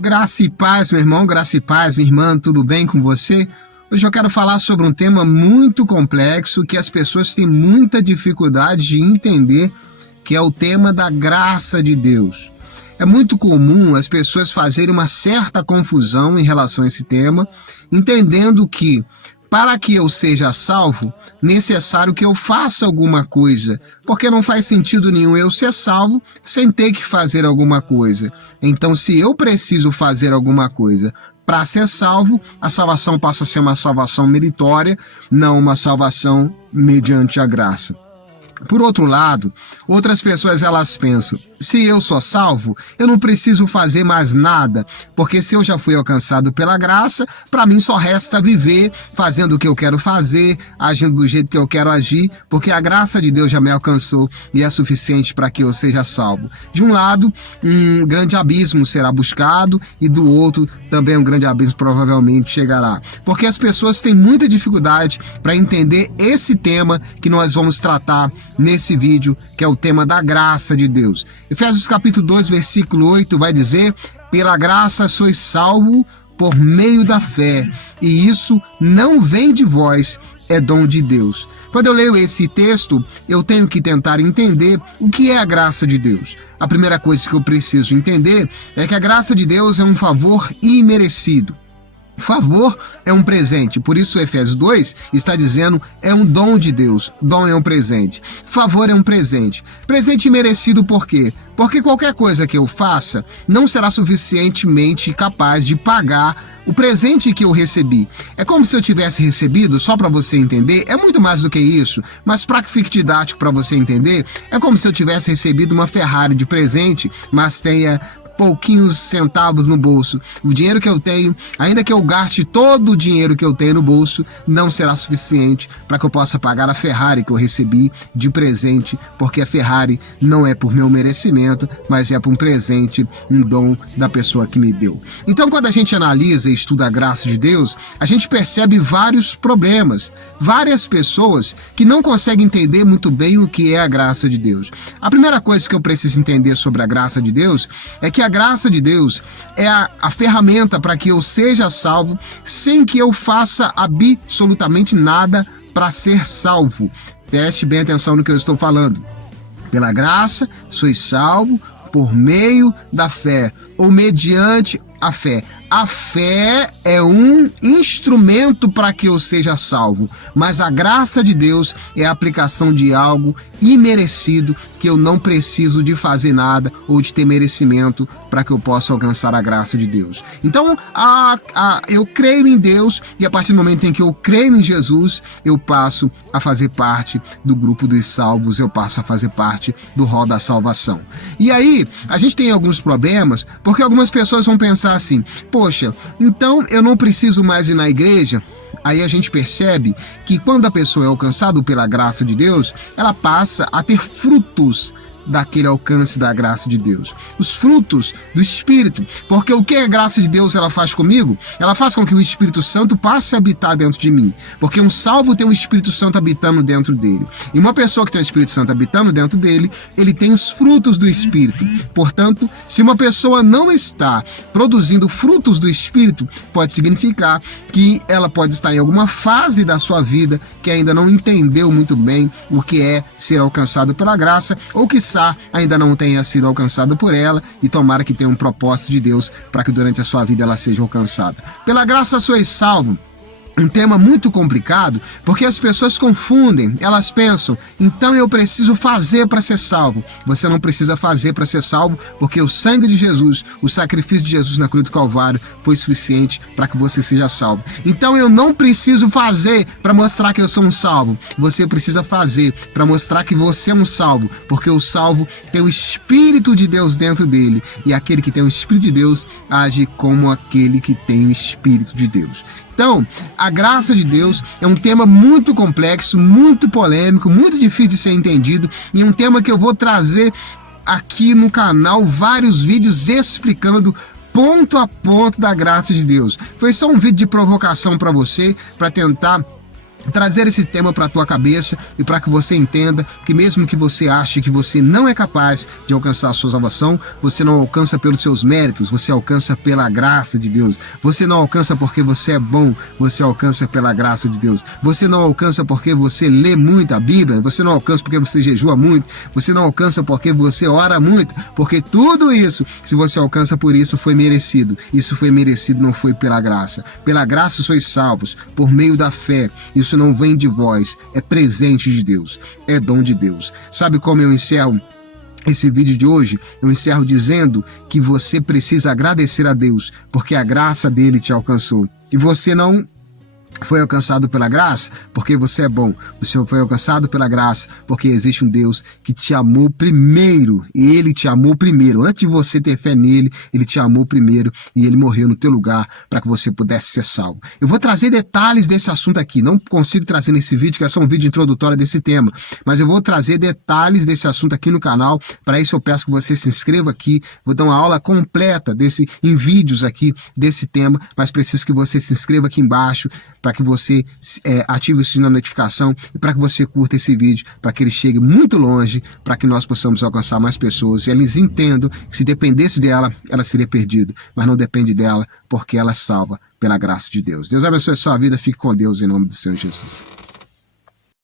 Graça e paz, meu irmão, graça e paz, minha irmã, tudo bem com você? Hoje eu quero falar sobre um tema muito complexo que as pessoas têm muita dificuldade de entender, que é o tema da graça de Deus. É muito comum as pessoas fazerem uma certa confusão em relação a esse tema, entendendo que, para que eu seja salvo, necessário que eu faça alguma coisa, porque não faz sentido nenhum eu ser salvo sem ter que fazer alguma coisa. Então, se eu preciso fazer alguma coisa para ser salvo, a salvação passa a ser uma salvação meritória, não uma salvação mediante a graça. Por outro lado, outras pessoas elas pensam, se eu sou salvo, eu não preciso fazer mais nada, porque se eu já fui alcançado pela graça, para mim só resta viver fazendo o que eu quero fazer, agindo do jeito que eu quero agir, porque a graça de Deus já me alcançou e é suficiente para que eu seja salvo. De um lado, um grande abismo será buscado e do outro também um grande abismo provavelmente chegará, porque as pessoas têm muita dificuldade para entender esse tema que nós vamos tratar nesse vídeo, que é o tema da graça de Deus. Efésios capítulo 2, versículo 8 vai dizer: pela graça sois salvo por meio da fé, e isso não vem de vós, é dom de Deus. Quando eu leio esse texto, eu tenho que tentar entender o que é a graça de Deus. A primeira coisa que eu preciso entender é que a graça de Deus é um favor imerecido. Favor é um presente, por isso Efésios 2 está dizendo é um dom de Deus, dom é um presente, favor é um presente. Presente merecido por quê? Porque qualquer coisa que eu faça não será suficientemente capaz de pagar o presente que eu recebi. É como se eu tivesse recebido, só para você entender, é muito mais do que isso, mas para que fique didático para você entender, é como se eu tivesse recebido uma Ferrari de presente, mas tenha pouquinhos centavos no bolso. O dinheiro que eu tenho, ainda que eu gaste todo o dinheiro que eu tenho no bolso, não será suficiente para que eu possa pagar a Ferrari que eu recebi de presente, porque a Ferrari não é por meu merecimento, mas é por um presente, um dom da pessoa que me deu. Então, quando a gente analisa e estuda a graça de Deus, a gente percebe vários problemas, várias pessoas que não conseguem entender muito bem o que é a graça de Deus. A primeira coisa que eu preciso entender sobre a graça de Deus é que a graça de Deus é a ferramenta para que eu seja salvo sem que eu faça absolutamente nada para ser salvo. Preste bem atenção no que eu estou falando. Pela graça, sois salvo por meio da fé, ou mediante a fé. A fé é um instrumento para que eu seja salvo, mas a graça de Deus é a aplicação de algo imerecido, que eu não preciso de fazer nada ou de ter merecimento para que eu possa alcançar a graça de Deus. Então, eu creio em Deus e a partir do momento em que eu creio em Jesus, eu passo a fazer parte do grupo dos salvos, eu passo a fazer parte do rol da salvação. E aí, a gente tem alguns problemas, porque algumas pessoas vão pensar assim, poxa, então eu não preciso mais ir na igreja? Aí a gente percebe que quando a pessoa é alcançada pela graça de Deus, ela passa a ter frutos daquele alcance da graça de Deus. Os frutos do Espírito. Porque o que a graça de Deus ela faz comigo? Ela faz com que o Espírito Santo passe a habitar dentro de mim. Porque um salvo tem o Espírito Santo habitando dentro dele. E uma pessoa que tem o Espírito Santo habitando dentro dele, ele tem os frutos do Espírito. Portanto, se uma pessoa não está produzindo frutos do Espírito, pode significar que ela pode estar em alguma fase da sua vida que ainda não entendeu muito bem o que é ser alcançado pela graça, ou que ainda não tenha sido alcançado por ela, e tomara que tenha um propósito de Deus para que durante a sua vida ela seja alcançada. Pela graça sois salvo. Um tema muito complicado, porque as pessoas confundem, elas pensam, então eu preciso fazer para ser salvo. Você não precisa fazer para ser salvo, porque o sangue de Jesus, o sacrifício de Jesus na cruz do Calvário foi suficiente para que você seja salvo. Então eu não preciso fazer para mostrar que eu sou um salvo. Você precisa fazer para mostrar que você é um salvo, porque o salvo tem o Espírito de Deus dentro dele, e aquele que tem o Espírito de Deus age como aquele que tem o Espírito de Deus. Então, a graça de Deus é um tema muito complexo, muito polêmico, muito difícil de ser entendido, e um tema que eu vou trazer aqui no canal vários vídeos explicando ponto a ponto da graça de Deus. Foi só um vídeo de provocação para você, para tentar trazer esse tema para a tua cabeça e para que você entenda que mesmo que você ache que você não é capaz de alcançar a sua salvação, você não alcança pelos seus méritos, você alcança pela graça de Deus. Você não alcança porque você é bom, você alcança pela graça de Deus. Você não alcança porque você lê muito a Bíblia, você não alcança porque você jejua muito, você não alcança porque você ora muito, porque tudo isso, se você alcança por isso, foi merecido. Isso foi merecido, não foi pela graça. Pela graça sois salvos, por meio da fé. Isso não vem de vós, é presente de Deus, é dom de Deus. Sabe como eu encerro esse vídeo de hoje? Eu encerro dizendo que você precisa agradecer a Deus, porque a graça dele te alcançou. E você não foi alcançado pela graça porque você é bom. Você foi alcançado pela graça porque existe um Deus que te amou primeiro. E ele te amou primeiro. Antes de você ter fé nele, ele te amou primeiro e ele morreu no teu lugar para que você pudesse ser salvo. Eu vou trazer detalhes desse assunto aqui. Não consigo trazer nesse vídeo, que é só um vídeo introdutório desse tema, mas eu vou trazer detalhes desse assunto aqui no canal. Para isso eu peço que você se inscreva aqui. Vou dar uma aula completa em vídeos aqui desse tema, mas preciso que você se inscreva aqui embaixo, para que você ative o sininho da notificação e para que você curta esse vídeo, para que ele chegue muito longe, para que nós possamos alcançar mais pessoas e eles entendam que se dependesse dela, ela seria perdida, mas não depende dela porque ela salva pela graça de Deus. Deus abençoe a sua vida, fique com Deus em nome do Senhor Jesus.